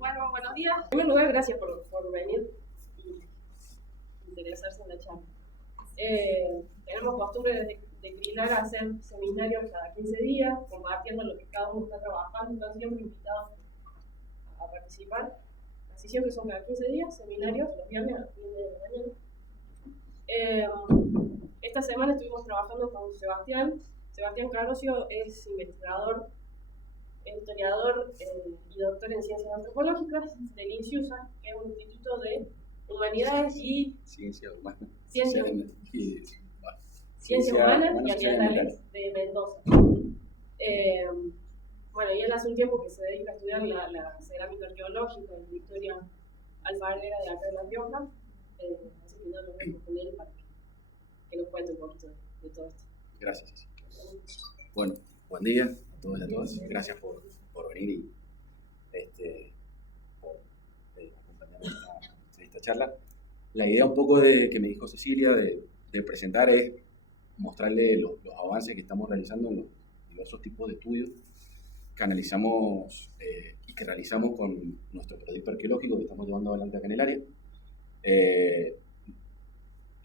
Bueno, buenos días. En primer lugar, gracias por venir y interesarse en la charla. Tenemos costumbre de Crilar a hacer seminarios cada 15 días, compartiendo lo que cada uno está trabajando, están siempre invitados a participar. Así siempre son cada 15 días, seminarios, los viernes a las 10 de la mañana. Esta semana estuvimos trabajando con Sebastián. Sebastián Carrosio es investigador, historiador y doctor en ciencias antropológicas del INSIUSA, que es un instituto de humanidades y ciencias humanas y ambientales de Mendoza. Bueno, y él hace un tiempo que se dedica a estudiar la cerámica arqueológica y la historia alfarera de acá de La Rioja, así que yo lo dejo con él para que nos cuente un poquito de todo esto. Gracias. Bueno, buen día a todos y a todas. Gracias por venir y por acompañarnos en esta charla. La idea un poco que me dijo Cecilia de presentar es mostrarle los avances que estamos realizando en los diversos tipos de estudios que analizamos y que realizamos con nuestro proyecto arqueológico que estamos llevando adelante acá en el área. El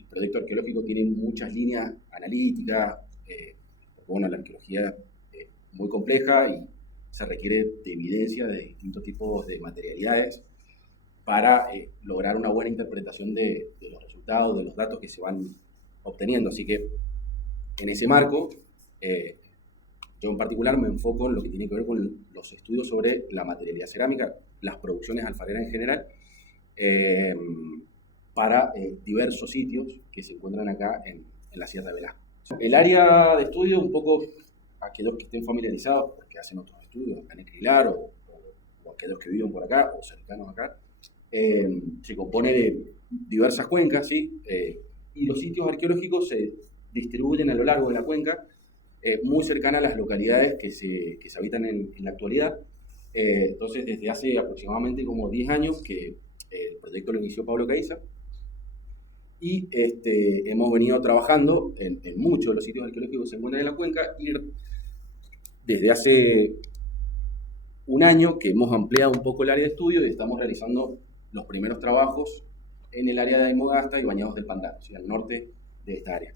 proyecto arqueológico tiene muchas líneas analíticas, porque bueno, la arqueología es muy compleja y se requiere de evidencia de distintos tipos de materialidades para lograr una buena interpretación de los resultados, de los datos que se van obteniendo. Así que en ese marco, yo en particular me enfoco en lo que tiene que ver con los estudios sobre la materialidad cerámica, las producciones alfareras en general, para diversos sitios que se encuentran acá en la Sierra de Velasco. El área de estudio, un poco aquellos que estén familiarizados, porque hacen otros estudios acá en Crilar, o aquellos que viven por acá, o cercanos acá, se compone de diversas cuencas, ¿sí? Y los sitios arqueológicos se distribuyen a lo largo de la cuenca, muy cercana a las localidades que se habitan en la actualidad. Entonces, desde hace aproximadamente como 10 años que el proyecto lo inició Pablo Caiza, y hemos venido trabajando en muchos de los sitios arqueológicos que se encuentran en la cuenca, y desde hace un año que hemos ampliado un poco el área de estudio y estamos realizando los primeros trabajos en el área de Aymogasta y Bañados del Pantano, ¿sí? Al norte de esta área.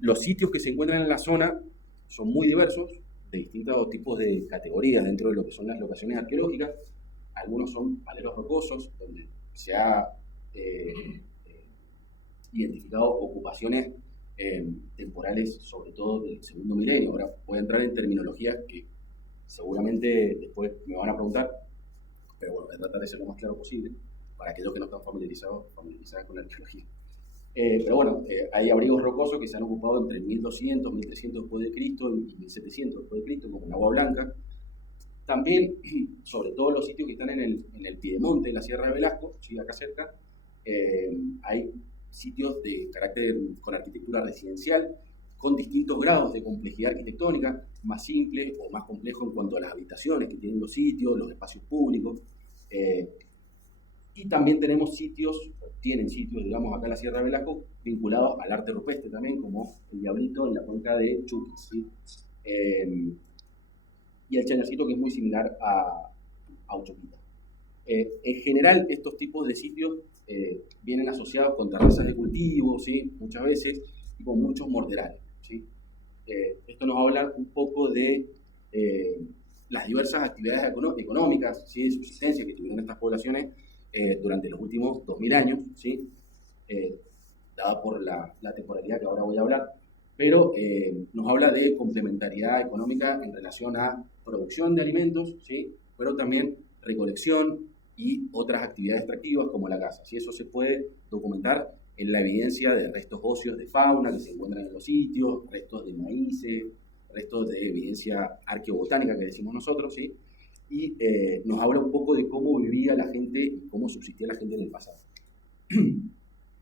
Los sitios que se encuentran en la zona son muy diversos, de distintos tipos de categorías dentro de lo que son las locaciones arqueológicas. Algunos son paleros rocosos, donde se ha identificado ocupaciones temporales, sobre todo del segundo milenio. Ahora voy a entrar en terminologías que seguramente después me van a preguntar, pero bueno, voy a tratar de ser lo más claro posible para aquellos que no están familiarizados con la arqueología. Pero bueno, hay abrigos rocosos que se han ocupado entre 1200, 1300 después de Cristo y 1700 después de Cristo, como en Agua Blanca. También, sobre todo los sitios que están en el piedemonte, en la Sierra de Velasco, ¿sí? Acá cerca, hay sitios de carácter con arquitectura residencial, con distintos grados de complejidad arquitectónica, más simple o más complejo en cuanto a las habitaciones que tienen los sitios, los espacios públicos. Y también tienen sitios, digamos, acá en la Sierra de Velasco, vinculados al arte rupestre también, como el Diablito en la cuenca de Chuquis, ¿sí? Y el Chañarcito, que es muy similar a Uchuquita. En general, estos tipos de sitios vienen asociados con terrazas de cultivo, ¿sí? Muchas veces, y con muchos morderales, ¿sí? Esto nos habla un poco de las diversas actividades económicas, ¿sí? De subsistencia que tuvieron estas poblaciones durante los últimos 2000 años, ¿sí? Dada por la temporalidad que ahora voy a hablar, pero nos habla de complementariedad económica en relación a producción de alimentos, ¿sí? Pero también recolección y otras actividades extractivas como la caza, ¿sí? Eso se puede documentar en la evidencia de restos óseos de fauna que se encuentran en los sitios, restos de maíces, restos de evidencia arqueobotánica que decimos nosotros, ¿sí? Y nos habla un poco de cómo vivía la gente y cómo subsistía la gente en el pasado. En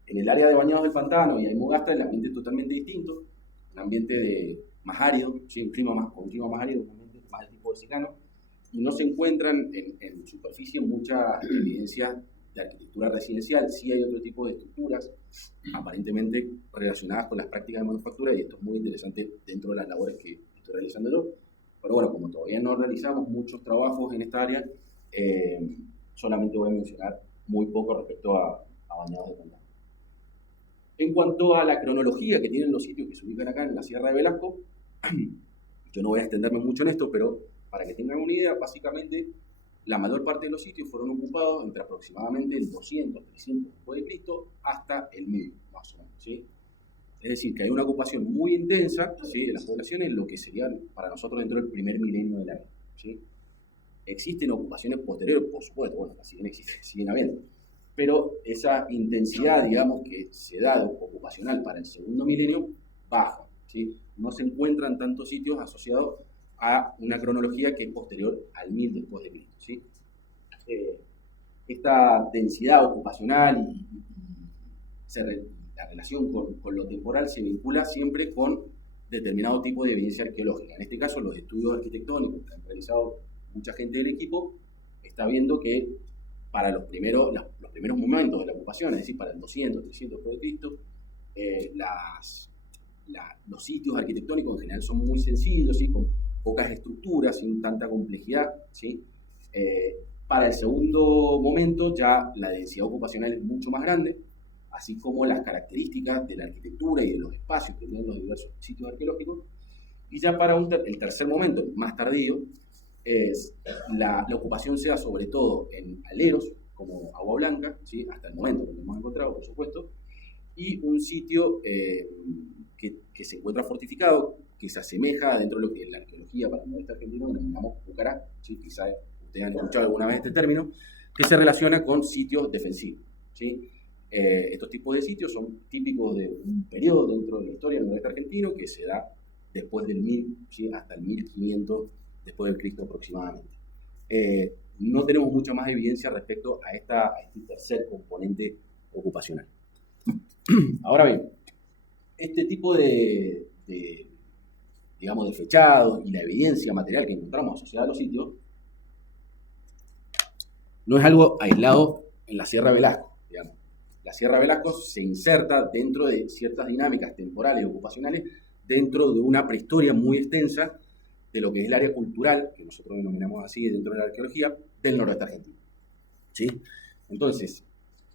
el área de Bañados del Pantano y Aymogasta el ambiente es totalmente distinto, un ambiente más árido, ¿sí? Un clima más árido, un ambiente más de tipo secano, y no se encuentran en superficie muchas evidencias de arquitectura residencial. Sí hay otro tipo de estructuras aparentemente relacionadas con las prácticas de manufactura, y esto es muy interesante dentro de las labores que estoy realizando yo. Pero bueno, como todavía no realizamos muchos trabajos en esta área, solamente voy a mencionar muy poco respecto a bañados de pantano. En cuanto a la cronología que tienen los sitios que se ubican acá en la Sierra de Velasco, yo no voy a extenderme mucho en esto, pero para que tengan una idea, básicamente la mayor parte de los sitios fueron ocupados entre aproximadamente el 200, 300 después de Cristo hasta el 1000, más o menos, ¿sí? Es decir, que hay una ocupación muy intensa, ¿sí?, de las poblaciones, lo que sería para nosotros dentro del primer milenio del año, ¿sí? Existen ocupaciones posteriores, por supuesto, bueno, siguen habiendo, pero esa intensidad, digamos, que se da ocupacional para el segundo milenio, baja, ¿sí? No se encuentran tantos sitios asociados a una cronología que es posterior al 1000 después de Cristo, ¿sí? Esta densidad ocupacional y la relación con lo temporal se vincula siempre con determinado tipo de evidencia arqueológica. En este caso, los estudios arquitectónicos que han realizado mucha gente del equipo está viendo que para los primeros momentos de la ocupación, es decir, para el 200, 300 después de Cristo, los sitios arquitectónicos en general son muy sencillos, ¿sí?, con pocas estructuras, sin tanta complejidad, ¿sí? Para el segundo momento ya la densidad ocupacional es mucho más grande, así como las características de la arquitectura y de los espacios que tienen los diversos sitios arqueológicos. Y ya para el tercer momento, más tardío, la ocupación se da sobre todo en aleros, como Agua Blanca, ¿sí?, hasta el momento que lo hemos encontrado, por supuesto, y un sitio que se encuentra fortificado, que se asemeja dentro de lo que es la arqueología para el noroeste argentino, denominamos Pucará, ¿sí?, quizás ustedes han escuchado alguna vez este término, que se relaciona con sitios defensivos, ¿sí? Estos tipos de sitios son típicos de un periodo dentro de la historia del noroeste argentino que se da después del 1000, ¿sí?, hasta el 1500 después del Cristo aproximadamente. No tenemos mucha más evidencia respecto a este tercer componente ocupacional. Ahora bien, este tipo digamos, de fechados y la evidencia material que encontramos asociada a los sitios no es algo aislado en la Sierra de Velasco, digamos. La Sierra de Velasco se inserta dentro de ciertas dinámicas temporales y ocupacionales dentro de una prehistoria muy extensa de lo que es el área cultural, que nosotros denominamos así dentro de la arqueología, del noroeste argentino, ¿sí? Entonces,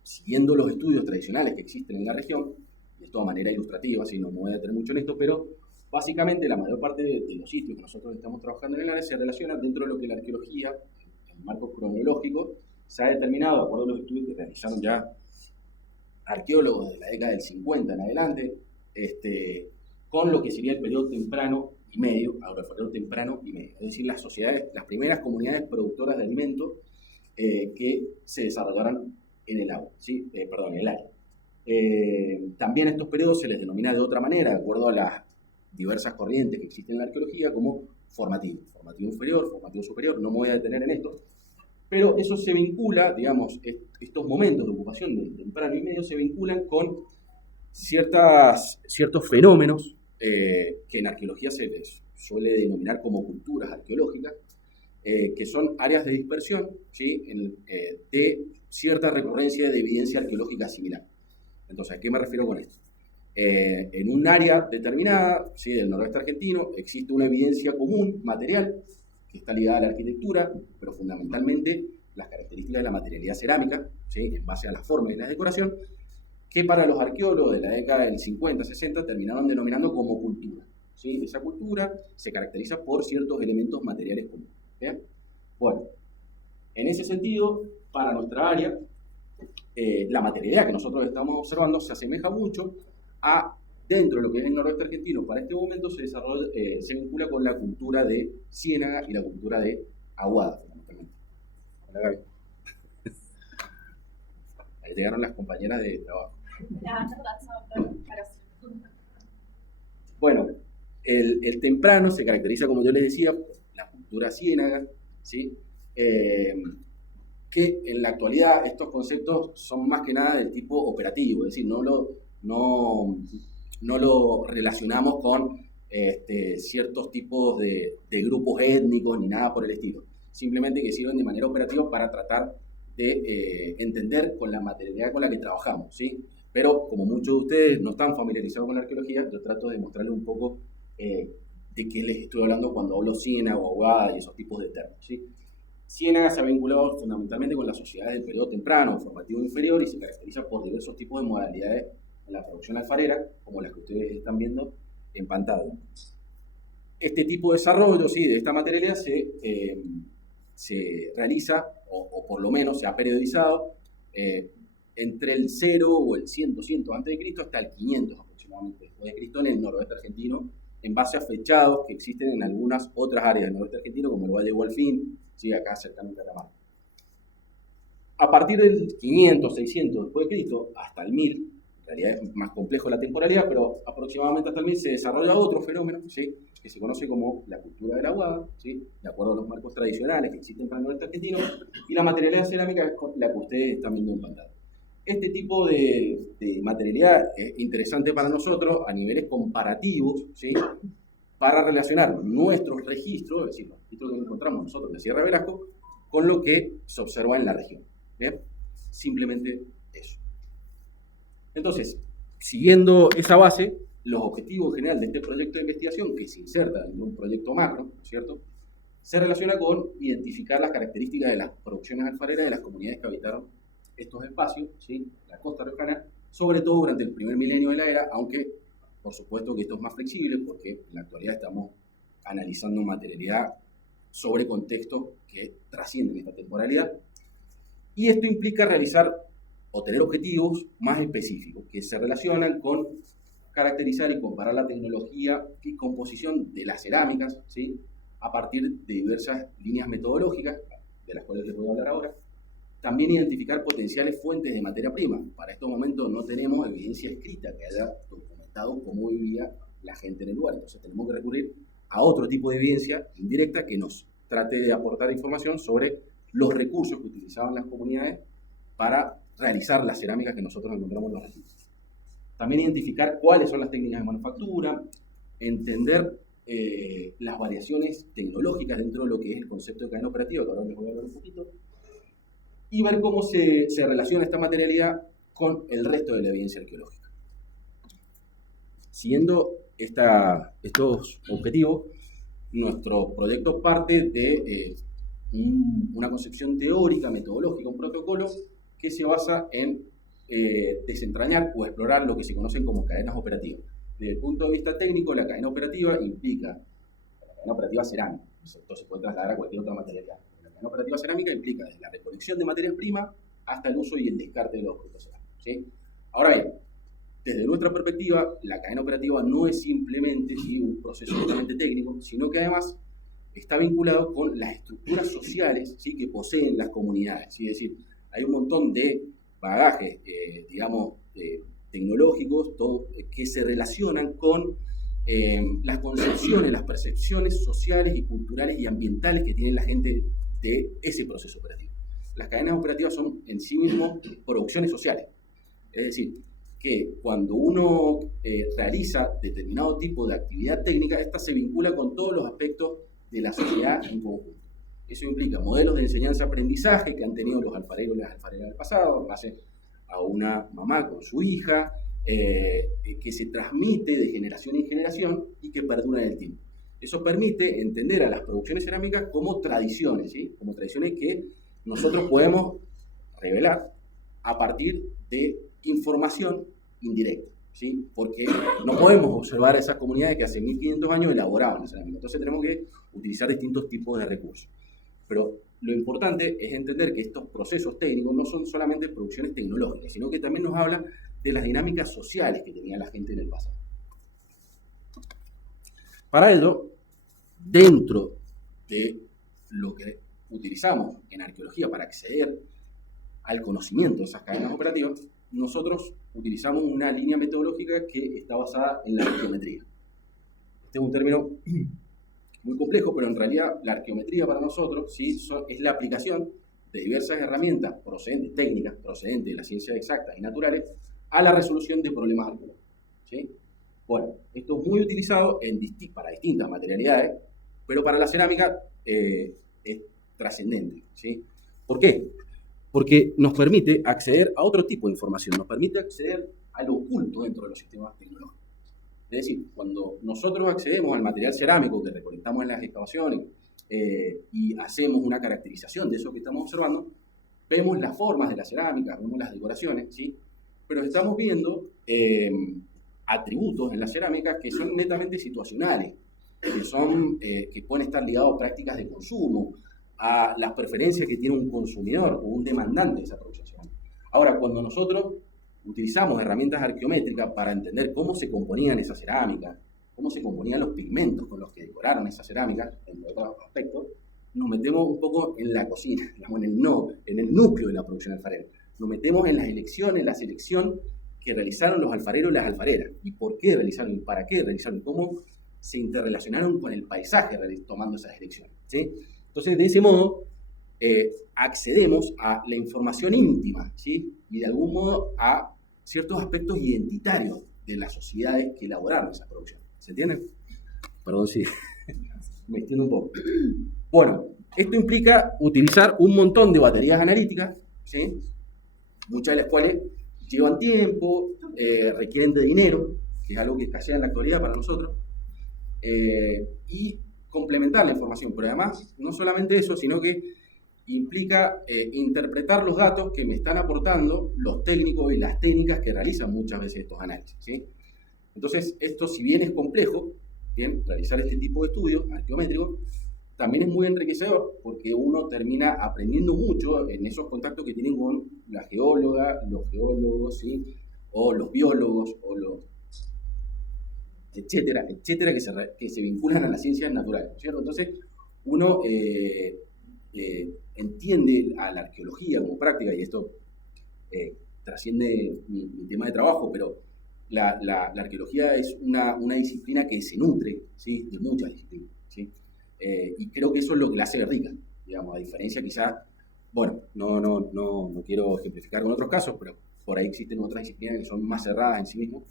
siguiendo los estudios tradicionales que existen en la región, y esto de manera ilustrativa, así no me voy a detener mucho en esto, pero básicamente la mayor parte de los sitios que nosotros estamos trabajando en el área se relacionan dentro de lo que la arqueología, el marco cronológico, se ha determinado, de acuerdo a los estudios que realizaron ya arqueólogos de la década del 50 en adelante, con lo que sería el periodo temprano y medio, agropecuario temprano y medio, es decir, las sociedades, las primeras comunidades productoras de alimentos que se desarrollaron en el agua, ¿sí? En el área. También a estos periodos se les denomina de otra manera, de acuerdo a las diversas corrientes que existen en la arqueología, como formativo inferior, formativo superior, no me voy a detener en esto, pero eso se vincula, digamos, estos momentos de ocupación del temprano y medio se vinculan con ciertos fenómenos que en arqueología se les suele denominar como culturas arqueológicas, que son áreas de dispersión, ¿sí?, de cierta recurrencia de evidencia arqueológica similar. Entonces, ¿a qué me refiero con esto? En un área determinada, ¿sí?, del noroeste argentino, existe una evidencia común, material, que está ligada a la arquitectura, pero fundamentalmente las características de la materialidad cerámica, ¿sí?, en base a las formas y la decoración, que para los arqueólogos de la década del 50-60 terminaron denominando como cultura, ¿sí? Esa cultura se caracteriza por ciertos elementos materiales comunes, ¿bien? Bueno, en ese sentido, para nuestra área, la materialidad que nosotros estamos observando se asemeja mucho a, dentro de lo que es el noroeste argentino, para este momento se vincula con la cultura de Ciénaga y la cultura de Aguada, fundamentalmente. Hola, Gaby. Ahí llegaron las compañeras de trabajo. Bueno, el temprano se caracteriza, como yo les decía, por la cultura ciénaga, ¿sí? Que en la actualidad estos conceptos son más que nada del tipo operativo, es decir, no lo relacionamos con ciertos tipos de grupos étnicos ni nada por el estilo, simplemente que sirven de manera operativa para tratar de entender con la materialidad con la que trabajamos, ¿sí? Pero como muchos de ustedes no están familiarizados con la arqueología, yo trato de mostrarles un poco de qué les estoy hablando cuando hablo Ciénaga o Aguada y esos tipos de términos, ¿sí? Ciénaga se ha vinculado fundamentalmente con las sociedades del periodo temprano, formativo inferior, y se caracteriza por diversos tipos de modalidades en la producción alfarera, como las que ustedes están viendo en pantalla. Este tipo de desarrollo, ¿sí?, de esta materialidad se realiza, o por lo menos se ha periodizado, entre el 0 o el 100, 200 a.C. hasta el 500 aproximadamente después de Cristo en el noroeste argentino, en base a fechados que existen en algunas otras áreas del noroeste argentino, como el Valle de Gualfín, ¿sí?, acá cercano a Catamarca. A partir del 500, 600 después de Cristo hasta el 1000, en realidad es más complejo la temporalidad, pero aproximadamente hasta el 1000 se desarrolla otro fenómeno, ¿sí?, que se conoce como la cultura de la aguada, ¿sí?, de acuerdo a los marcos tradicionales que existen para el noreste argentino, y la materialidad cerámica es la que ustedes están viendo en pantalla. Este tipo de materialidad es interesante para nosotros a niveles comparativos, ¿sí?, para relacionar nuestros registros, es decir, los registros que encontramos nosotros en la Sierra de Velasco, con lo que se observa en la región. ¿Bien? Simplemente eso. Entonces, siguiendo esa base, los objetivos generales de este proyecto de investigación, que se inserta en un proyecto macro, ¿no es cierto?, se relaciona con identificar las características de las producciones alfareras de las comunidades que habitaron estos espacios, ¿sí?, la costa riojana, sobre todo durante el primer milenio de la era, aunque por supuesto que esto es más flexible porque en la actualidad estamos analizando materialidad sobre contextos que trascienden esta temporalidad. Y esto implica realizar o tener objetivos más específicos que se relacionan con caracterizar y comparar la tecnología y composición de las cerámicas, ¿sí?, a partir de diversas líneas metodológicas, de las cuales les voy a hablar ahora. También identificar potenciales fuentes de materia prima. Para estos momentos no tenemos evidencia escrita que haya documentado cómo vivía la gente en el lugar. Entonces tenemos que recurrir a otro tipo de evidencia indirecta que nos trate de aportar información sobre los recursos que utilizaban las comunidades para realizar las cerámicas que nosotros encontramos en los registros. También identificar cuáles son las técnicas de manufactura, entender las variaciones tecnológicas dentro de lo que es el concepto de cadena operativa, que ahora les voy a hablar un poquito, y ver cómo se relaciona esta materialidad con el resto de la evidencia arqueológica. Siguiendo estos objetivos, nuestro proyecto parte de una concepción teórica, metodológica, un protocolo que se basa en desentrañar o explorar lo que se conocen como cadenas operativas. Desde el punto de vista técnico, la cadena operativa implica, la cadena operativa cerámica, esto se puede trasladar a cualquier otra materialidad. La cadena operativa cerámica implica desde la recolección de materias primas hasta el uso y el descarte de los objetos cerámicos, ¿sí? Ahora bien, desde nuestra perspectiva, la cadena operativa no es simplemente, ¿sí?, un proceso totalmente técnico, sino que además está vinculado con las estructuras sociales, ¿sí?, que poseen las comunidades, ¿sí? Es decir, hay un montón de bagajes, tecnológicos, que se relacionan con las concepciones, las percepciones sociales y culturales y ambientales que tiene la gente de ese proceso operativo. Las cadenas operativas son en sí mismos producciones sociales, es decir, que cuando uno realiza determinado tipo de actividad técnica, esta se vincula con todos los aspectos de la sociedad en conjunto. Eso implica modelos de enseñanza-aprendizaje que han tenido los alfareros y las alfareras del pasado, en base a una mamá con su hija, que se transmite de generación en generación y que perdura en el tiempo. Eso permite entender a las producciones cerámicas como tradiciones, ¿sí?, como tradiciones que nosotros podemos revelar a partir de información indirecta, ¿sí?, porque no podemos observar a esas comunidades que hace 1500 años elaboraban la cerámica. Entonces tenemos que utilizar distintos tipos de recursos. Pero lo importante es entender que estos procesos técnicos no son solamente producciones tecnológicas, sino que también nos hablan de las dinámicas sociales que tenía la gente en el pasado. Para ello, dentro de lo que utilizamos en arqueología para acceder al conocimiento de esas cadenas operativas, nosotros utilizamos una línea metodológica que está basada en la arqueometría. Este es un término muy complejo, pero en realidad la arqueometría para nosotros, ¿sí?, es la aplicación de diversas herramientas técnicas procedentes de las ciencias exactas y naturales a la resolución de problemas arqueológicos, ¿sí? Bueno, esto es muy utilizado para distintas materialidades, pero para la cerámica es trascendente, ¿sí? ¿Por qué? Porque nos permite acceder a otro tipo de información, nos permite acceder a lo oculto dentro de los sistemas tecnológicos. Es decir, cuando nosotros accedemos al material cerámico que recolectamos en las excavaciones, y hacemos una caracterización de eso que estamos observando, vemos las formas de la cerámica, vemos las decoraciones, ¿sí? Pero estamos viendo atributos en la cerámica que son netamente situacionales, que pueden estar ligados a prácticas de consumo, a las preferencias que tiene un consumidor o un demandante de esa producción cerámica. Ahora, cuando nosotros utilizamos herramientas arqueométricas para entender cómo se componían esas cerámicas, cómo se componían los pigmentos con los que decoraron esa cerámica, entre otros aspectos, nos metemos un poco en la cocina, digamos, en el núcleo de la producción alfarera. Nos metemos en las elecciones, la selección que realizaron los alfareros y las alfareras, y por qué realizaron, y para qué realizaron, y cómo se interrelacionaron con el paisaje tomando esas elecciones, ¿sí? Entonces, de ese modo, accedemos a la información íntima, ¿sí? Y de algún modo a ciertos aspectos identitarios de las sociedades que elaboraron esa producción. ¿Se entienden? Perdón si me extiendo un poco. Bueno, esto implica utilizar un montón de baterías analíticas, ¿sí? Muchas de las cuales llevan tiempo, requieren de dinero, que es algo que escasea en la actualidad para nosotros, y complementar la información. Pero además, no solamente eso, sino que implica interpretar los datos que me están aportando los técnicos y las técnicas que realizan muchas veces estos análisis, ¿sí? Entonces, esto, si bien es complejo, bien, realizar este tipo de estudios arqueométricos, también es muy enriquecedor porque uno termina aprendiendo mucho en esos contactos que tienen con la geóloga, los geólogos, ¿sí? O los biólogos, o los etcétera, etcétera, que se vinculan a las ciencias naturales, ¿cierto? Entonces, uno entiende a la arqueología como práctica, y esto trasciende mi tema de trabajo, pero la arqueología es una disciplina que se nutre, ¿sí? De muchas disciplinas, ¿sí? Y creo que eso es lo que la hace rica, digamos, a diferencia quizás, bueno, no quiero ejemplificar con otros casos, pero por ahí existen otras disciplinas que son más cerradas en sí mismos,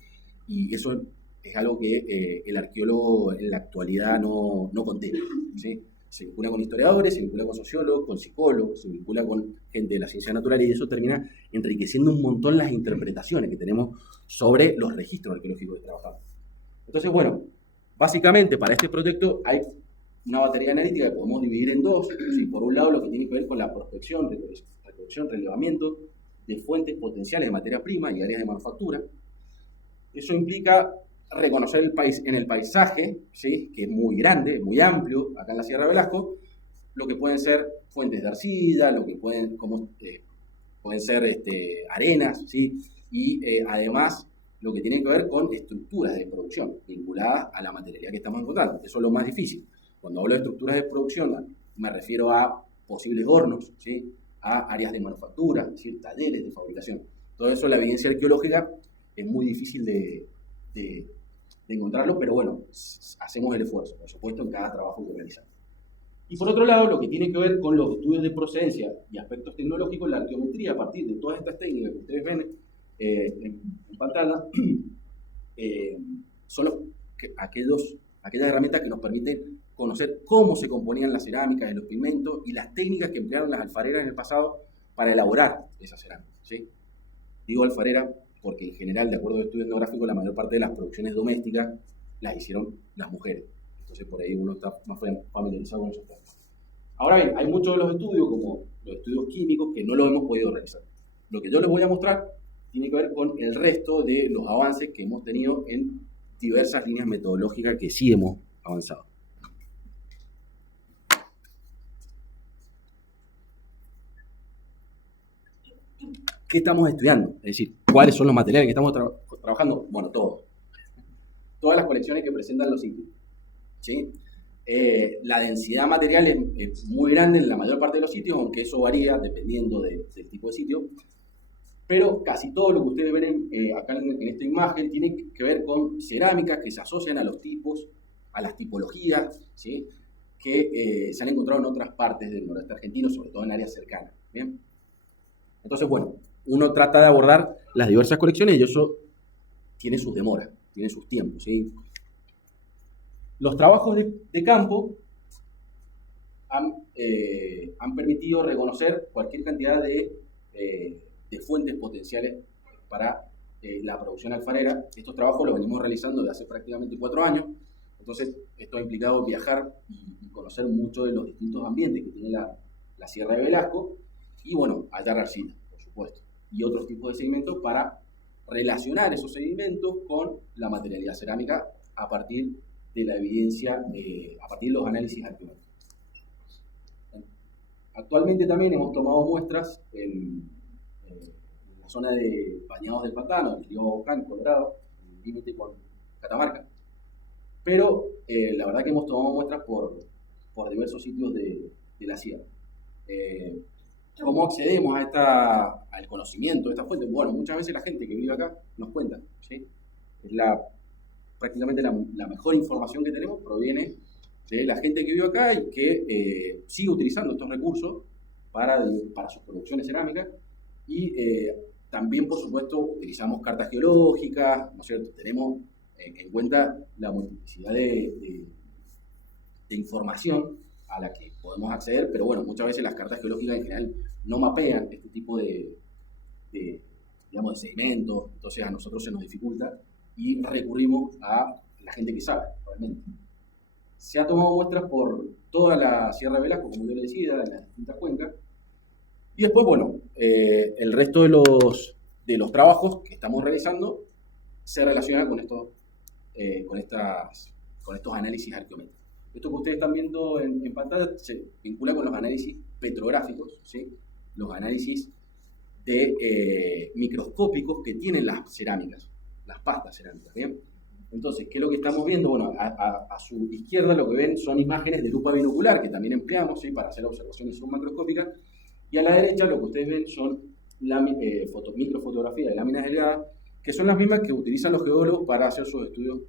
y eso es algo que el arqueólogo en la actualidad no contempla, ¿sí? Se vincula con historiadores, se vincula con sociólogos, con psicólogos, se vincula con gente de la ciencia natural, y eso termina enriqueciendo un montón las interpretaciones que tenemos sobre los registros arqueológicos que trabajamos. Entonces, bueno, básicamente para este proyecto hay una batería analítica que podemos dividir en dos, ¿sí? Por un lado, lo que tiene que ver con la prospección, recolección, relevamiento de fuentes potenciales de materia prima y áreas de manufactura. Eso implica reconocer el país en el paisaje, ¿sí? Que es muy grande, muy amplio, acá en la Sierra de Velasco, lo que pueden ser fuentes de arcilla, lo que pueden ser arenas, ¿sí? Y además lo que tiene que ver con estructuras de producción vinculadas a la materialidad que estamos encontrando. Eso es lo más difícil. Cuando hablo de estructuras de producción, me refiero a posibles hornos, ¿sí? A áreas de manufactura, ¿sí? Talleres de fabricación. Todo eso, la evidencia arqueológica es muy difícil de encontrarlo, pero bueno, hacemos el esfuerzo, por supuesto, en cada trabajo que realizamos. Y por otro lado, lo que tiene que ver con los estudios de procedencia y aspectos tecnológicos, la arqueometría, a partir de todas estas técnicas que ustedes ven en pantalla, son aquellas herramientas que nos permiten conocer cómo se componían las cerámicas y los pigmentos y las técnicas que emplearon las alfareras en el pasado para elaborar esas cerámicas, ¿sí? Digo alfarera porque en general, de acuerdo al estudio etnográfico, la mayor parte de las producciones domésticas las hicieron las mujeres. Entonces, por ahí uno está más familiarizado con esos temas. Ahora bien, hay muchos de los estudios, como los estudios químicos, que no los hemos podido realizar. Lo que yo les voy a mostrar tiene que ver con el resto de los avances que hemos tenido en diversas líneas metodológicas que sí hemos avanzado. ¿Qué estamos estudiando? Es decir, ¿cuáles son los materiales que estamos trabajando? Bueno, todos. Todas las colecciones que presentan los sitios, ¿sí? La densidad material es muy grande en la mayor parte de los sitios, aunque eso varía dependiendo del tipo de sitio. Pero casi todo lo que ustedes ven acá en esta imagen tiene que ver con cerámicas que se asocian a los tipos, a las tipologías, ¿sí? Que se han encontrado en otras partes del noroeste argentino, sobre todo en áreas cercanas, ¿bien? Entonces, bueno, uno trata de abordar las diversas colecciones y eso tiene sus demoras, tiene sus tiempos, ¿sí? Los trabajos de campo han permitido reconocer cualquier cantidad de fuentes potenciales para la producción alfarera. Estos trabajos los venimos realizando desde hace prácticamente 4 años, entonces esto ha implicado viajar y conocer mucho de los distintos ambientes que tiene la Sierra de Velasco, y bueno, hallar arcilla, por supuesto, y otros tipos de sedimentos para relacionar esos sedimentos con la materialidad cerámica a partir de la evidencia, a partir de los análisis arqueológicos. Actualmente también hemos tomado muestras en la zona de Bañados del Pantano, del río Baucán, Colorado, en el límite con Catamarca, pero la verdad que hemos tomado muestras por diversos sitios de la sierra. ¿Cómo accedemos al conocimiento de esta fuente? Bueno, muchas veces la gente que vive acá nos cuenta, ¿sí? Es prácticamente la mejor información que tenemos proviene de la gente que vive acá y que sigue utilizando estos recursos para sus producciones cerámicas, y también, por supuesto, utilizamos cartas geológicas, ¿no es cierto? Tenemos en cuenta la multiplicidad de información a la que podemos acceder, pero bueno, muchas veces las cartas geológicas en general no mapean este tipo de sedimentos, entonces a nosotros se nos dificulta y recurrimos a la gente que sabe, realmente. Se ha tomado muestras por toda la Sierra de Velasco, como yo le decía, en las distintas cuencas, y después, bueno, el resto de los trabajos que estamos realizando se relaciona con estos análisis arqueométricos. Esto que ustedes están viendo en pantalla se vincula con los análisis petrográficos, ¿sí? Los análisis microscópicos que tienen las cerámicas, las pastas cerámicas, ¿bien? Entonces, ¿qué es lo que estamos viendo? Bueno, a su izquierda lo que ven son imágenes de lupa binocular que también empleamos, ¿sí? Para hacer observaciones submacroscópicas, y a la derecha lo que ustedes ven son microfotografías de láminas delgadas, que son las mismas que utilizan los geólogos para hacer sus estudios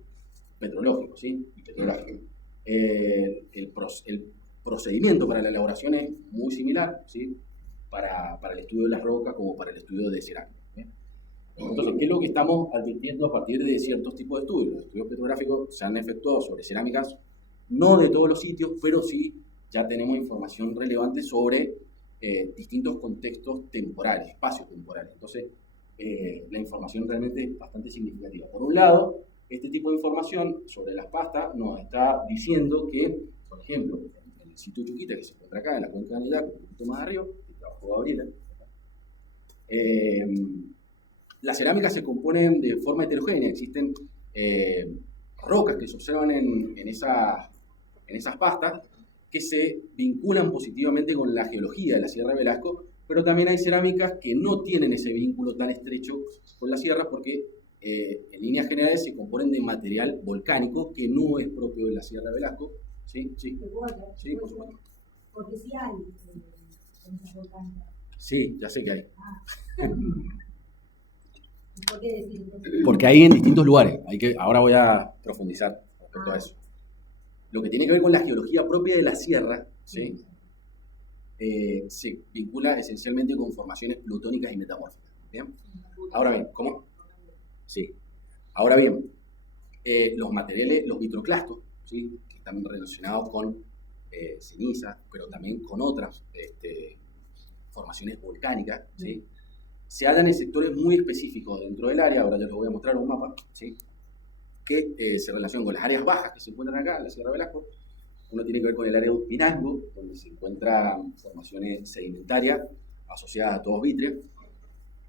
petrológicos, ¿sí? Y petrográficos. El procedimiento para la elaboración es muy similar, ¿sí? Para el estudio de las rocas como para el estudio de cerámica, ¿sí? Entonces, ¿qué es lo que estamos advirtiendo a partir de ciertos tipos de estudios? Los estudios petrográficos se han efectuado sobre cerámicas, no de todos los sitios, pero sí ya tenemos información relevante sobre distintos contextos temporales, espacios temporales. Entonces, la información realmente es bastante significativa. Por un lado, este tipo de información sobre las pastas nos está diciendo que, por ejemplo, en el sitio Chuquita, que se encuentra acá, en la cuenca de Anidaco, un poquito más arriba, que trabajó Gabriela, las cerámicas se componen de forma heterogénea. Existen rocas que se observan en esas pastas que se vinculan positivamente con la geología de la Sierra de Velasco, pero también hay cerámicas que no tienen ese vínculo tan estrecho con la sierra porque en líneas generales se componen de material volcánico que no es propio de la Sierra de Velasco. ¿Sí? Sí. Sí, por supuesto. Porque sí hay cenizas volcánicas. Sí, ya sé que hay. ¿Por qué decir entonces? Porque hay en distintos lugares. Ahora voy a profundizar respecto a eso. Lo que tiene que ver con la geología propia de la sierra, ¿sí? Se vincula esencialmente con formaciones plutónicas y metamórficas. ¿Bien? Ahora bien, ¿cómo? Sí. Ahora bien, los materiales, los vitroclastos, ¿sí? Que están relacionados con cenizas, pero también con otras formaciones volcánicas, ¿sí? Se hallan en sectores muy específicos dentro del área. Ahora les voy a mostrar un mapa, ¿sí? Que se relacionan con las áreas bajas que se encuentran acá en la Sierra de Velasco. Uno tiene que ver con el área de Uspinango, donde se encuentran formaciones sedimentarias asociadas a tobos vítreos,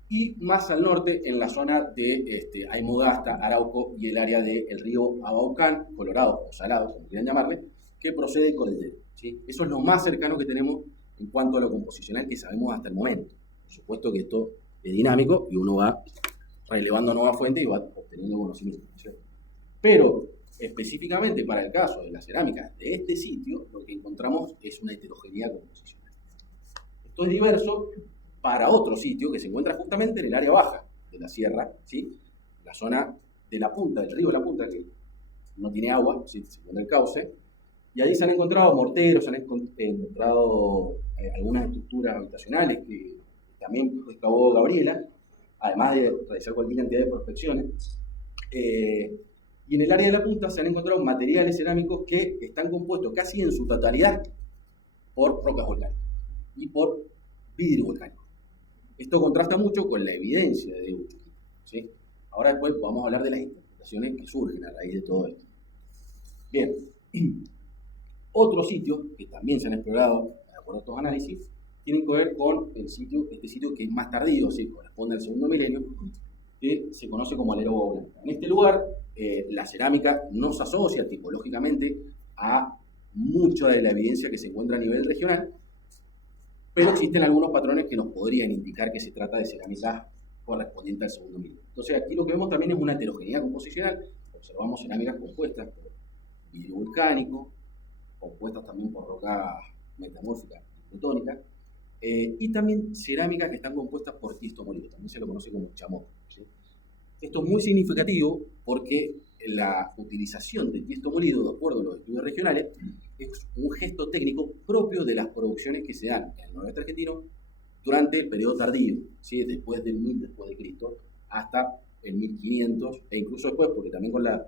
y más al norte, en la zona de Aymogasta, Arauco y el área del río Abaucán, Colorado o Salado, como quieran llamarle, que procede con el dedo, ¿sí? Eso es lo más cercano que tenemos en cuanto a lo composicional que sabemos hasta el momento. Por supuesto que esto es dinámico y uno va relevando nuevas fuentes y va obteniendo conocimiento, ¿cierto? Pero específicamente para el caso de las cerámicas de este sitio, lo que encontramos es una heterogeneidad composicional. Esto es diverso para otro sitio que se encuentra justamente en el área baja de la sierra, ¿sí? La zona de la punta, del río de la punta, que no tiene agua, ¿sí? Se encuentra el cauce, y ahí se han encontrado morteros, se han encontrado algunas estructuras habitacionales que también excavó Gabriela, además de realizar cualquier cantidad de prospecciones. Y en el área de la punta se han encontrado materiales cerámicos que están compuestos casi en su totalidad por rocas volcánicas y por vidrio volcánico. Esto contrasta mucho con la evidencia de Diego Chuquita, ¿sí? Ahora después vamos a hablar de las interpretaciones que surgen a raíz de todo esto. Bien, Otros sitios que también se han explorado, de acuerdo a estos análisis, tienen que ver con este sitio que es más tardío, sí, corresponde al segundo milenio, que se conoce como Alero Blanca. En este lugar, la cerámica no se asocia tipológicamente a mucha de la evidencia que se encuentra a nivel regional, pero existen algunos patrones que nos podrían indicar que se trata de cerámica correspondiente al segundo milenio. Entonces, aquí lo que vemos también es una heterogeneidad composicional. Observamos cerámicas compuestas por vidrio volcánico, compuestas también por roca metamórfica y plutónica, y también cerámicas que están compuestas por tiesto molido, también se lo conoce como chamoy, ¿sí? Esto es muy significativo porque la utilización de tiesto molido, de acuerdo a los estudios regionales, es un gesto técnico propio de las producciones que se dan en el noroeste argentino durante el periodo tardío, ¿sí? Después del 1000 después de Cristo hasta el 1500, e incluso después, porque también con la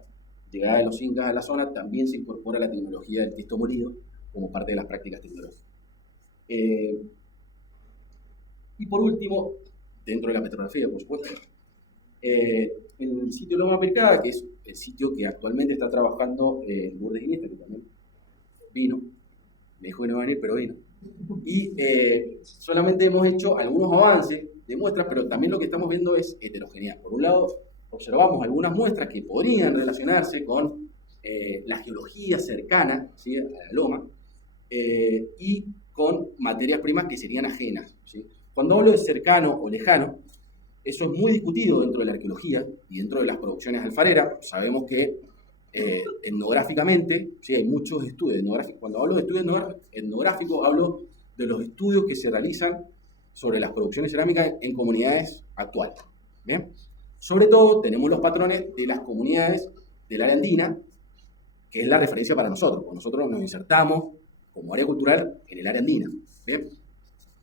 llegada de los incas a la zona también se incorpora la tecnología del tiesto molido como parte de las prácticas tecnológicas. Y por último, dentro de la petrografía, por supuesto, el sitio Loma Pircada, que es el sitio que actualmente está trabajando Lourdes Iniesta, que también vino, me dijo que no iba a venir, pero vino. Y solamente hemos hecho algunos avances de muestras, pero también lo que estamos viendo es heterogeneidad. Por un lado, observamos algunas muestras que podrían relacionarse con la geología cercana, ¿sí?, a la loma, y con materias primas que serían ajenas, ¿sí? Cuando hablo de cercano o lejano, eso es muy discutido dentro de la arqueología y dentro de las producciones alfareras. Sabemos que etnográficamente, sí, hay muchos estudios etnográficos. Cuando hablo de estudios etnográficos, hablo de los estudios que se realizan sobre las producciones cerámicas en comunidades actuales. ¿Bien? Sobre todo tenemos los patrones de las comunidades del área andina, que es la referencia para nosotros. Nosotros nos insertamos como área cultural en el área andina, ¿bien?,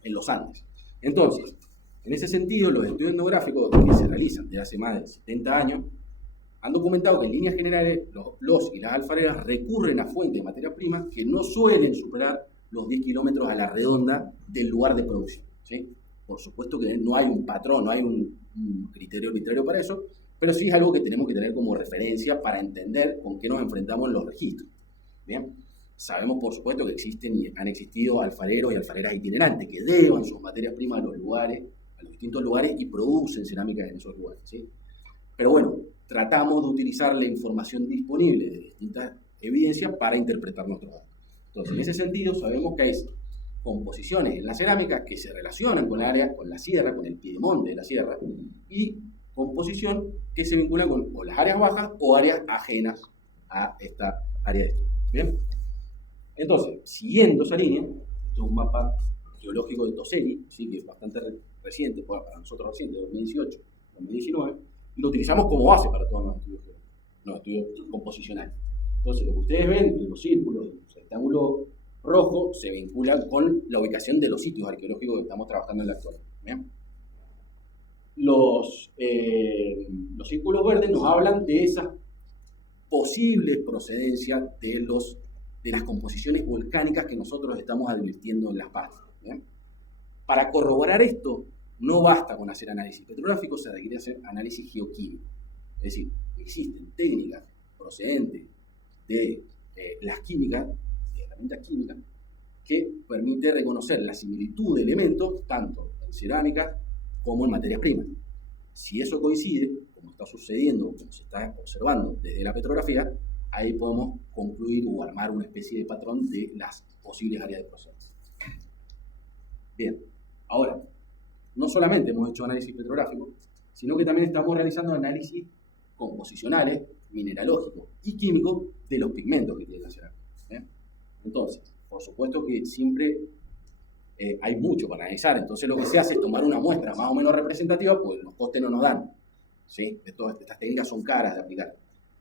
en los Andes. Entonces, en ese sentido, los estudios etnográficos que se realizan desde hace más de 70 años han documentado que en líneas generales los y las alfareras recurren a fuentes de materia prima que no suelen superar los 10 kilómetros a la redonda del lugar de producción, ¿sí? Por supuesto que no hay un patrón, no hay un criterio arbitrario para eso, pero sí es algo que tenemos que tener como referencia para entender con qué nos enfrentamos en los registros. ¿Bien? Sabemos, por supuesto, que existen y han existido alfareros y alfareras itinerantes que llevan sus materias primas a los lugares, a los distintos lugares, y producen cerámicas en esos lugares, ¿sí? Pero bueno, tratamos de utilizar la información disponible de distintas evidencias para interpretar nuestros datos. Entonces, en ese sentido, sabemos que hay composiciones en la cerámica que se relacionan con la sierra, con el piedemonte de la sierra, y composición que se vinculan con o las áreas bajas o áreas ajenas a esta área de estudio. ¿Bien? Entonces, siguiendo esa línea, esto es un mapa geológico de Toselli, ¿sí?, que es bastante reciente, para nosotros reciente, de 2018, 2019, y lo utilizamos como base para todos los estudios composicionales. Entonces, lo que ustedes ven en los círculos, en el rectángulo rojo, se vincula con la ubicación de los sitios arqueológicos que estamos trabajando en la actualidad. ¿Bien? Los círculos verdes nos hablan de esa posible procedencia de las composiciones volcánicas que nosotros estamos advirtiendo en las partes. ¿Bien? Para corroborar esto, no basta con hacer análisis petrográfico, se requiere hacer análisis geoquímico. Es decir, existen técnicas procedentes de las químicas, de herramientas químicas, que permite reconocer la similitud de elementos tanto en cerámica como en materias primas. Si eso coincide, como está sucediendo, como se está observando desde la petrografía, ahí podemos concluir o armar una especie de patrón de las posibles áreas de procedencia. Bien, ahora, no solamente hemos hecho análisis petrográfico, sino que también estamos realizando análisis composicionales, mineralógicos y químicos de los pigmentos que tiene la cerámica. ¿Bien? Entonces, por supuesto que siempre hay mucho para analizar, entonces lo que se hace es tomar una muestra más o menos representativa, pues los costes no nos dan, ¿sí? Estas técnicas son caras de aplicar.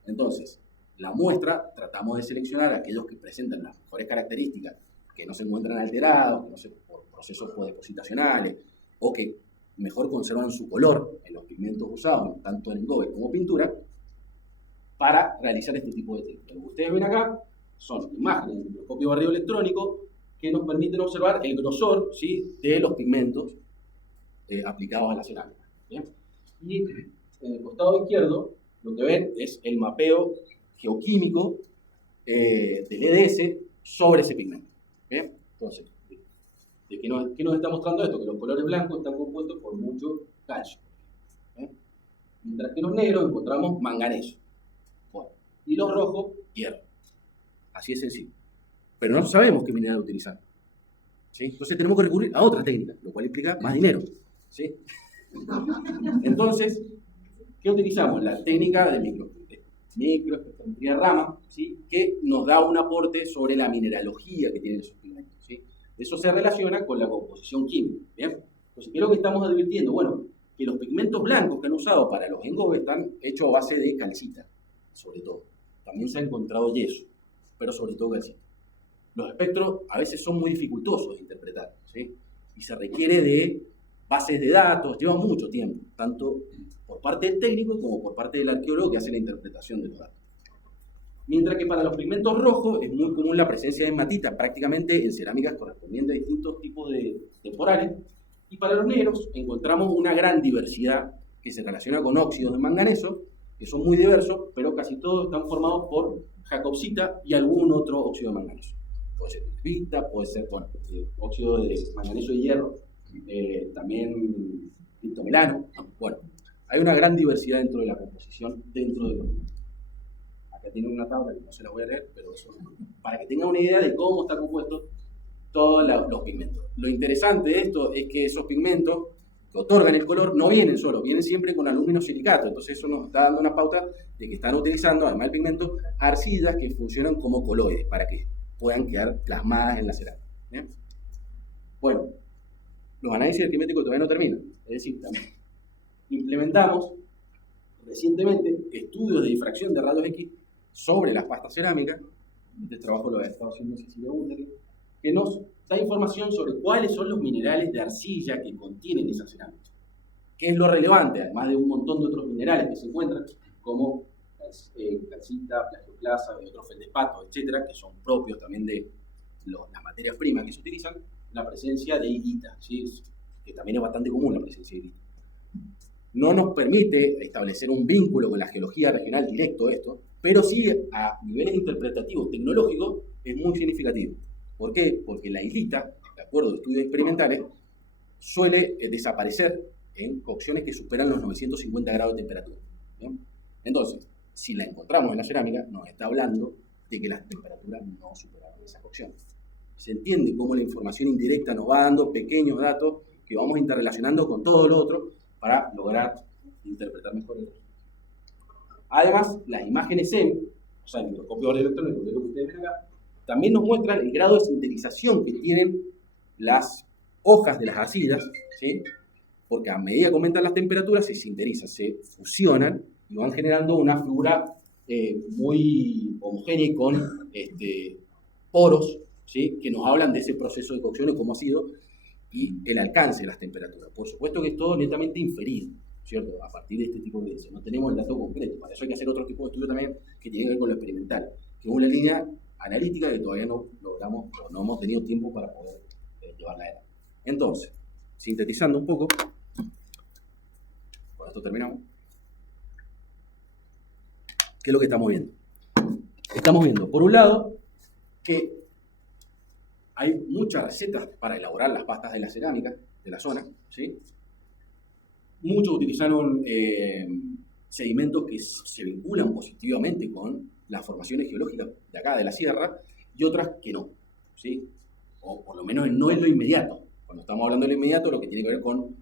Entonces, la muestra tratamos de seleccionar aquellos que presentan las mejores características, que no se encuentran alterados, que no se por procesos depositacionales, o que mejor conservan su color en los pigmentos usados, tanto en engobe como pintura, para realizar este tipo de técnicas. Lo que ustedes ven acá son imágenes de microscopio barrido electrónico que nos permiten observar el grosor, ¿sí?, de los pigmentos aplicados a la cerámica. ¿Bien? Y en el costado izquierdo lo que ven es el mapeo geoquímico del EDS sobre ese pigmento. ¿Bien? Entonces, ¿qué nos está mostrando esto? Que los colores blancos están compuestos por mucho calcio. ¿Bien? Mientras que los negros encontramos manganeso. Bueno, y los rojos, hierro. Así es sencillo. Pero no sabemos qué mineral utilizar. ¿Sí? Entonces tenemos que recurrir a otra técnica, lo cual implica más dinero. ¿Sí? Entonces, ¿qué utilizamos? La técnica de microespectrometría Raman, ¿sí? Que nos da un aporte sobre la mineralogía que tienen esos pigmentos. ¿Sí? Eso se relaciona con la composición química. ¿Bien? Entonces, ¿qué es lo que estamos advirtiendo? Bueno, que los pigmentos blancos que han usado para los engobes están hechos a base de calcita, sobre todo. También se ha encontrado yeso, pero sobre todo calcita. Los espectros a veces son muy dificultosos de interpretar, ¿sí? Y se requiere de bases de datos, lleva mucho tiempo, tanto por parte del técnico como por parte del arqueólogo que hace la interpretación de los datos. Mientras que para los pigmentos rojos es muy común la presencia de hematita, prácticamente en cerámicas correspondientes a distintos tipos de temporales, y para los negros encontramos una gran diversidad que se relaciona con óxidos de manganeso, que son muy diversos, pero casi todos están formados por jacobsita y algún otro óxido de manganeso. Puede ser pita, puede ser óxido de manganeso y hierro, también criptomelano. Bueno, hay una gran diversidad dentro de la composición, dentro de los pigmentos. Acá tienen una tabla que no se la voy a leer, pero eso, para que tengan una idea de cómo está compuesto todos los pigmentos. Lo interesante de esto es que esos pigmentos que otorgan el color no vienen solos, vienen siempre con aluminosilicato. Entonces eso nos está dando una pauta de que están utilizando, además del pigmento, arcillas que funcionan como coloides para que puedan quedar plasmadas en la cerámica. ¿Bien? Bueno, los análisis climáticos todavía no terminan. Es decir, también implementamos recientemente estudios de difracción de rayos X sobre las pastas cerámicas. Este trabajo lo ha estado haciendo Cecilia Unterle, que nos da información sobre cuáles son los minerales de arcilla que contienen esas cerámicas. ¿Qué es lo relevante? Además de un montón de otros minerales que se encuentran, como calcita, plagioclasa y otros feldespatos, etcétera, que son propios también de las materias primas que se utilizan, la presencia de hilita, ¿sí? Que también es bastante común la presencia de hilita. No nos permite establecer un vínculo con la geología regional directo esto, pero sí a niveles interpretativos tecnológicos es muy significativo. ¿Por qué? Porque la hilita, de acuerdo a estudios experimentales, suele desaparecer en cocciones que superan los 950 grados de temperatura. ¿Bien? Entonces, si la encontramos en la cerámica, nos está hablando de que las temperaturas no superaron esa cocción. Se entiende cómo la información indirecta nos va dando pequeños datos que vamos interrelacionando con todo lo otro para lograr interpretar mejor el resultado. Además, las imágenes SEM, o sea, el microscopio electrónico, que es lo que ustedes ven acá, también nos muestran el grado de sinterización que tienen las hojas de las arcillas, ¿sí? Porque a medida que aumentan las temperaturas se sinterizan, se fusionan y van generando una figura muy homogénea y con poros, ¿sí? Que nos hablan de ese proceso de cocción y cómo ha sido y el alcance de las temperaturas. Por supuesto que es todo netamente inferido, ¿cierto? A partir de este tipo de evidencia. No tenemos el dato concreto. Para eso hay que hacer otro tipo de estudio también que tiene que ver con lo experimental, que es una línea analítica que todavía no logramos o no hemos tenido tiempo para poder llevarla adelante. Entonces, sintetizando un poco, con esto terminamos. ¿Qué es lo que estamos viendo? Estamos viendo, por un lado, que hay muchas recetas para elaborar las pastas de la cerámica de la zona, ¿sí? Muchos utilizaron sedimentos que se vinculan positivamente con las formaciones geológicas de acá, de la sierra, y otras que no, ¿sí? O por lo menos no es lo inmediato. Cuando estamos hablando de lo inmediato, lo que tiene que ver con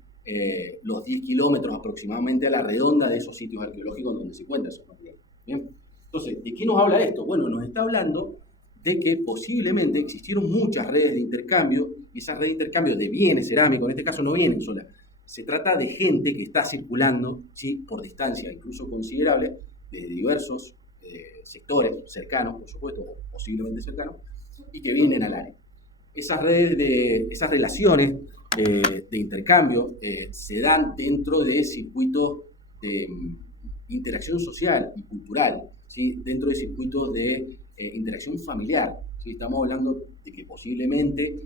los 10 kilómetros aproximadamente a la redonda de esos sitios arqueológicos donde se encuentran esos materiales. ¿Bien? Entonces, ¿de qué nos habla esto? Bueno, nos está hablando de que posiblemente existieron muchas redes de intercambio, y esas redes de intercambio de bienes cerámicos, en este caso no vienen solas. Se trata de gente que está circulando, ¿sí? Por distancia incluso considerable, desde diversos sectores cercanos, por supuesto, o posiblemente cercanos, y que vienen al área. Esas redes esas relaciones de intercambio se dan dentro de circuitos de interacción social y cultural, ¿sí? Dentro de circuitos de interacción familiar, ¿sí? Estamos hablando de que posiblemente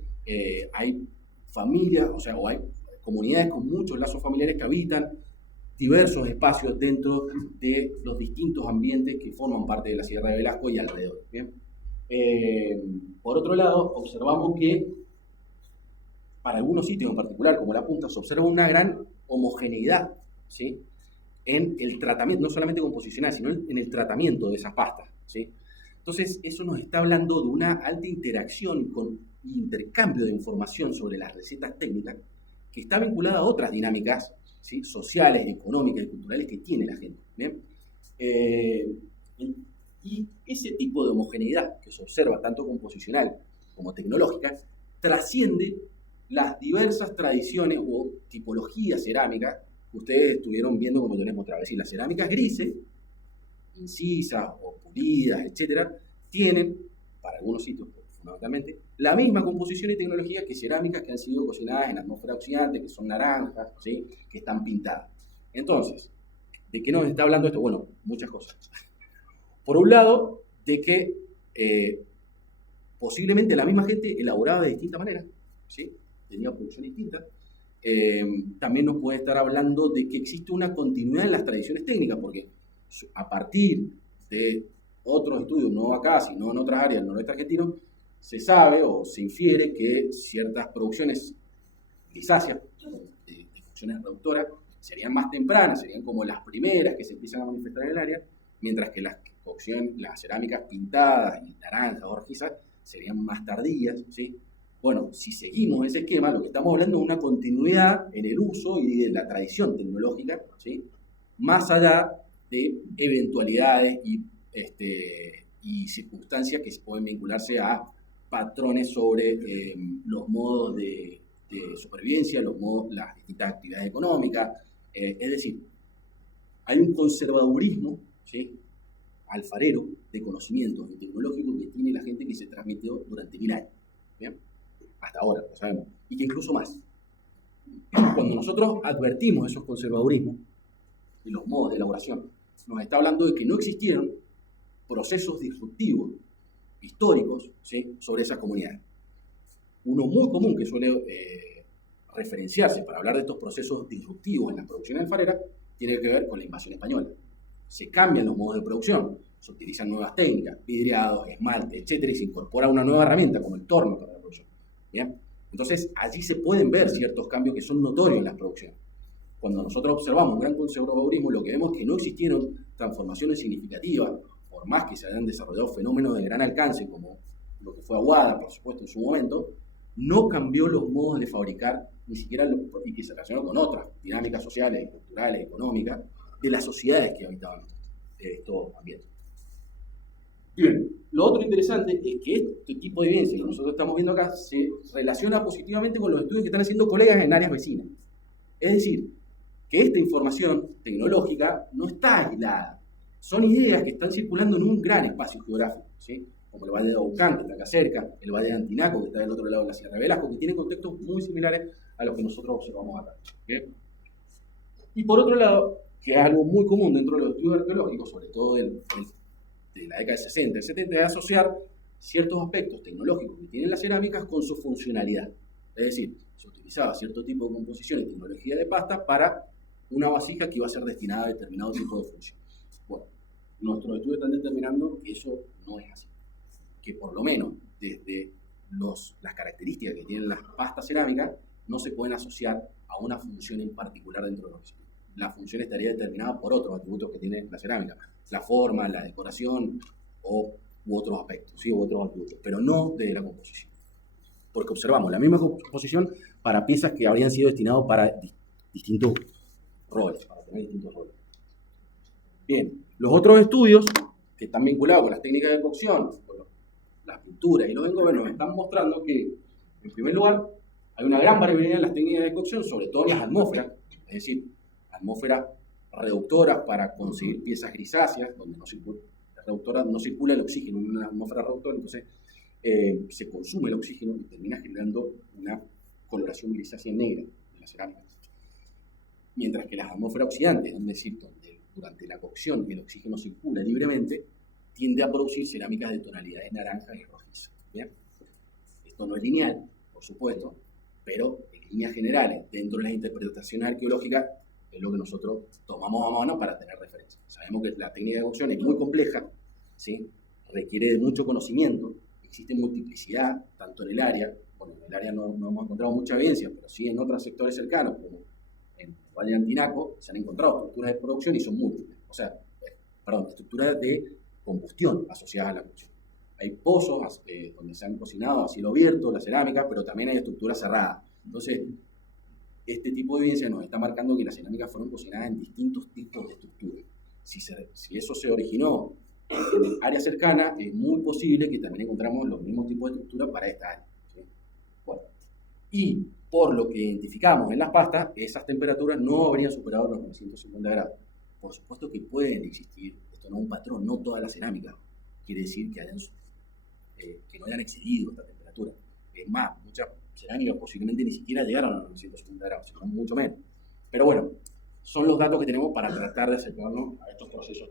hay familias, o hay comunidades con muchos lazos familiares que habitan diversos espacios dentro de los distintos ambientes que forman parte de la Sierra de Velasco y alrededor. ¿Bien? Por otro lado, observamos que para algunos sitios en particular, como la punta, se observa una gran homogeneidad, ¿sí?, en el tratamiento, no solamente composicional, sino en el tratamiento de esas pastas, ¿sí? Entonces, eso nos está hablando de una alta interacción y intercambio de información sobre las recetas técnicas que está vinculada a otras dinámicas, ¿sí?, sociales, económicas y culturales que tiene la gente, ¿bien? Y ese tipo de homogeneidad que se observa tanto composicional como tecnológica trasciende las diversas tradiciones o tipologías cerámicas que ustedes estuvieron viendo, como yo les mostraba. Es decir, las cerámicas grises, incisas o pulidas, etcétera, tienen, para algunos sitios fundamentalmente, la misma composición y tecnología que cerámicas que han sido cocinadas en atmósfera oxidante, que son naranjas, ¿sí?, que están pintadas. Entonces, ¿de qué nos está hablando esto? Bueno, muchas cosas. Por un lado, de que posiblemente la misma gente elaboraba de distinta manera, ¿sí?, tenía producción distinta. También nos puede estar hablando de que existe una continuidad en las tradiciones técnicas, porque a partir de otros estudios, no acá, sino en otras áreas del noroeste argentino, se sabe o se infiere que ciertas producciones grisáceas, de funciones reductoras, serían más tempranas, serían como las primeras que se empiezan a manifestar en el área, mientras que las cerámicas pintadas y naranjas o rojizas serían más tardías, ¿sí? Bueno, si seguimos ese esquema, lo que estamos hablando es una continuidad en el uso y de la tradición tecnológica, ¿sí?, más allá de eventualidades y circunstancias que pueden vincularse a patrones sobre los modos de supervivencia, las distintas actividades económicas. Es decir, hay un conservadurismo, ¿sí?, alfarero de conocimientos y tecnológicos que tiene la gente que se transmitió durante 1000 años. ¿Bien? Hasta ahora, lo sabemos. Y que incluso más. Cuando nosotros advertimos esos conservadurismos y los modos de elaboración, nos está hablando de que no existieron procesos disruptivos históricos, ¿sí?, sobre esas comunidades. Uno muy común que suele referenciarse para hablar de estos procesos disruptivos en la producción alfarera tiene que ver con la invasión española. Se cambian los modos de producción, se utilizan nuevas técnicas, vidriado, esmalte, etcétera, y se incorpora una nueva herramienta como el torno para la producción. ¿Bien? Entonces, allí se pueden ver ciertos cambios que son notorios en las producciones. Cuando nosotros observamos un gran conservadurismo, lo que vemos es que no existieron transformaciones significativas, por más que se hayan desarrollado fenómenos de gran alcance, como lo que fue Aguada, por supuesto, en su momento, no cambió los modos de fabricar, ni siquiera y que se relacionó con otras dinámicas sociales, culturales, económicas, de las sociedades que habitaban estos ambientes. Bien, lo otro interesante es que este tipo de evidencia que nosotros estamos viendo acá se relaciona positivamente con los estudios que están haciendo colegas en áreas vecinas. Es decir, que esta información tecnológica no está aislada. Son ideas que están circulando en un gran espacio geográfico, ¿sí?, como el Valle de Aucán, que está acá cerca, el Valle de Antinaco, que está del otro lado de la Sierra de Velasco, que tienen contextos muy similares a los que nosotros observamos acá. ¿Okay? Y por otro lado, que es algo muy común dentro de los estudios arqueológicos, sobre todo de la década del 60 y 70, es asociar ciertos aspectos tecnológicos que tienen las cerámicas con su funcionalidad. Es decir, se utilizaba cierto tipo de composición y tecnología de pasta para una vasija que iba a ser destinada a determinado tipo de función. Bueno, nuestros estudios están determinando que eso no es así. Que por lo menos desde las características que tienen las pastas cerámicas no se pueden asociar a una función en particular dentro de los recipientes. La función estaría determinada por otros atributos que tiene la cerámica, la forma, la decoración u otros aspectos, ¿sí?, u otros atributos, pero no desde la composición. Porque observamos la misma composición para piezas que habrían sido destinadas para distintos roles, para tener distintos roles. Bien, los otros estudios que están vinculados con las técnicas de cocción, con las pinturas y los engobes, nos están mostrando que, en primer lugar, hay una gran variabilidad en las técnicas de cocción, sobre todo en las atmósferas, es decir, atmósferas reductoras para conseguir piezas grisáceas, donde no circula el oxígeno en una atmósfera reductora, entonces se consume el oxígeno y termina generando una coloración grisácea negra en la cerámica. Mientras que las atmósferas oxidantes, donde durante la cocción el oxígeno circula libremente, tiende a producir cerámicas de tonalidades naranjas y rojizas. ¿Bien? Esto no es lineal, por supuesto, pero en líneas generales, dentro de las interpretaciones arqueológicas, es lo que nosotros tomamos a mano para tener referencia. Sabemos que la técnica de cocción es muy compleja, ¿sí?, requiere de mucho conocimiento, existe multiplicidad, tanto en el área, bueno, en el área no hemos encontrado mucha evidencia, pero sí en otros sectores cercanos, como en el Valle de Antinaco, se han encontrado estructuras de producción y son múltiples, estructuras de combustión asociadas a la cocción. Hay pozos donde se han cocinado a cielo abierto la cerámica, pero también hay estructuras cerradas. Entonces, este tipo de evidencia nos está marcando que las cerámicas fueron cocinadas en distintos tipos de estructuras. Si eso se originó en áreas cercanas, es muy posible que también encontramos los mismos tipos de estructuras para esta área, ¿sí? Bueno, y por lo que identificamos en las pastas, esas temperaturas no habrían superado los 950 grados. Por supuesto que pueden existir, esto no es un patrón, no toda la cerámica quiere decir que no hayan excedido esta temperatura. Es más, muchas cerámicas posiblemente ni siquiera llegaron a los 950 grados, sino mucho menos. Pero bueno, son los datos que tenemos para tratar de acercarnos a estos procesos.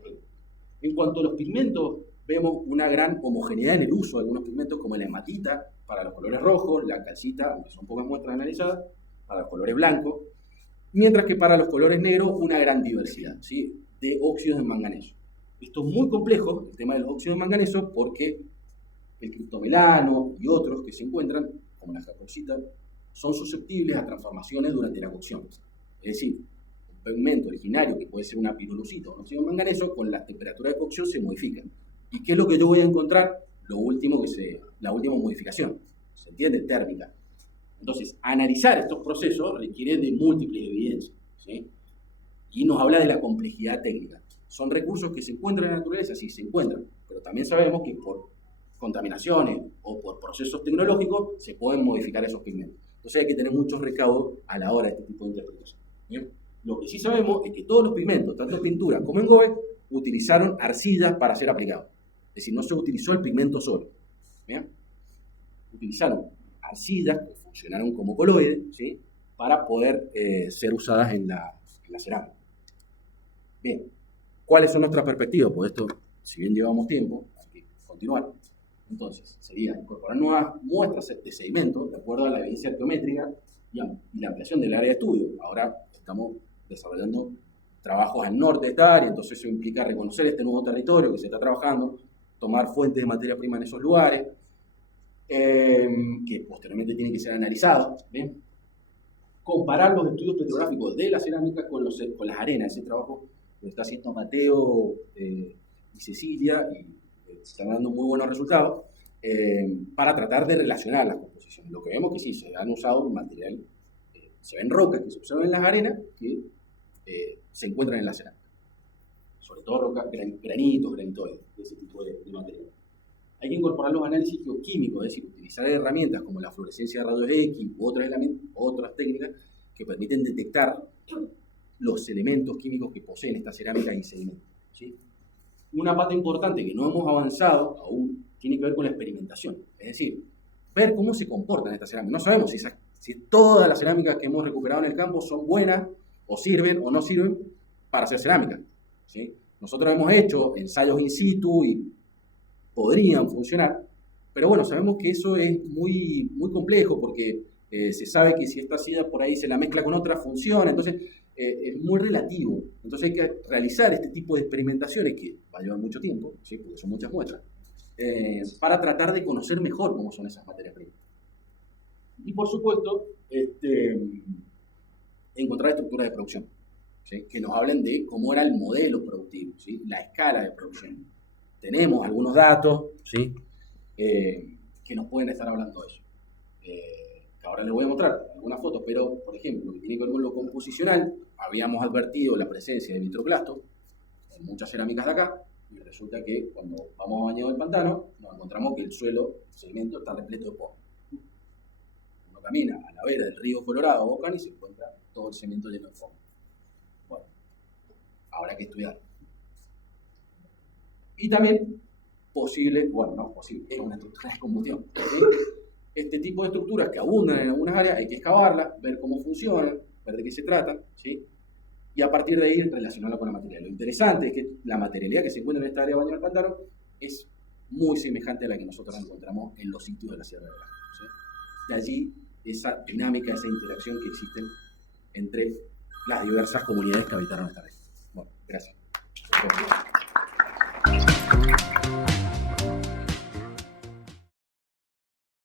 En cuanto a los pigmentos, vemos una gran homogeneidad en el uso de algunos pigmentos, como la hematita para los colores rojos, la calcita, aunque son pocas muestras analizadas, para los colores blancos, mientras que para los colores negros una gran diversidad, ¿sí?, de óxidos de manganeso. Esto es muy complejo, el tema de los óxidos de manganeso, porque el criptomelano y otros que se encuentran, como la jacoxita, son susceptibles a transformaciones durante la cocción. Es decir, un pigmento originario, que puede ser una pirulusita o un óxido de manganeso, con las temperaturas de cocción se modifican. ¿Y qué es lo que yo voy a encontrar? La última modificación, ¿se entiende? Térmica. Entonces, analizar estos procesos requiere de múltiples evidencias, ¿sí? Y nos habla de la complejidad técnica. ¿Son recursos que se encuentran en la naturaleza? Sí, se encuentran, pero también sabemos que por contaminaciones o por procesos tecnológicos se pueden modificar esos pigmentos. Entonces hay que tener muchos recaudos a la hora de este tipo de interpretación. ¿Bien? Lo que sí sabemos es que todos los pigmentos, tanto en pintura como en gobe, utilizaron arcillas para ser aplicados. Es decir, no se utilizó el pigmento solo. ¿Bien? Utilizaron arcillas que funcionaron como coloides, ¿sí?, para poder ser usadas en la cerámica. Bien, ¿cuáles son nuestras perspectivas? Pues esto, si bien llevamos tiempo, hay que continuar. Entonces, sería incorporar nuevas muestras de sedimentos de acuerdo a la evidencia arqueométrica y la ampliación del área de estudio. Ahora estamos desarrollando trabajos al norte de esta área, entonces eso implica reconocer este nuevo territorio que se está trabajando, tomar fuentes de materia prima en esos lugares, que posteriormente tienen que ser analizados, ¿bien? Comparar los estudios petrográficos de la cerámica con las arenas. Ese trabajo lo está haciendo Mateo y Cecilia, y están dando muy buenos resultados, para tratar de relacionar las composiciones. Lo que vemos que sí, se han usado material, se ven rocas que se observan en las arenas que se encuentran en la cerámica. Sobre todo rocas, granitos, granitoides, de ese tipo de material. Hay que incorporar los análisis geoquímicos, es decir, utilizar herramientas como la fluorescencia de rayos X u otras técnicas que permiten detectar los elementos químicos que poseen esta cerámica y sedimentos, ¿sí? Una parte importante que no hemos avanzado aún tiene que ver con la experimentación, es decir, ver cómo se comportan estas cerámicas. No sabemos si todas las cerámicas que hemos recuperado en el campo son buenas o sirven o no sirven para hacer cerámica, ¿sí? Nosotros hemos hecho ensayos in situ y podrían funcionar, pero bueno, sabemos que eso es muy, muy complejo porque se sabe que si esta sida por ahí se la mezcla con otra, funciona, entonces es muy relativo. Entonces hay que realizar este tipo de experimentaciones que va a llevar mucho tiempo, ¿sí?, porque son muchas muestras, para tratar de conocer mejor cómo son esas materias primas. Y por supuesto, encontrar estructuras de producción, ¿sí?, que nos hablen de cómo era el modelo productivo, ¿sí?, la escala de producción. Tenemos algunos datos, ¿sí?, que nos pueden estar hablando de eso. Que ahora les voy a mostrar algunas fotos, pero, por ejemplo, lo que tiene que ver con lo composicional, habíamos advertido la presencia de vitroclastos en muchas cerámicas de acá, y resulta que cuando vamos a Bañado del Pantano, nos encontramos que el suelo, el sedimento, está repleto de poros. Uno camina a la vera del río Colorado, Bocan, y se encuentra todo el sedimento lleno de poros. Bueno, habrá que estudiar. Y también es una estructura de combustión, ¿sí? Este tipo de estructuras que abundan en algunas áreas hay que excavarlas, ver cómo funcionan, ver de qué se tratan, ¿sí?, y a partir de ahí relacionarla con la materialidad. Lo interesante es que la materialidad que se encuentra en esta área de Bañado del Pantano es muy semejante a la que nosotros encontramos en los sitios de la Sierra de Blanco, ¿sí? De allí esa dinámica, esa interacción que existen entre las diversas comunidades que habitaron esta región. Bueno, gracias.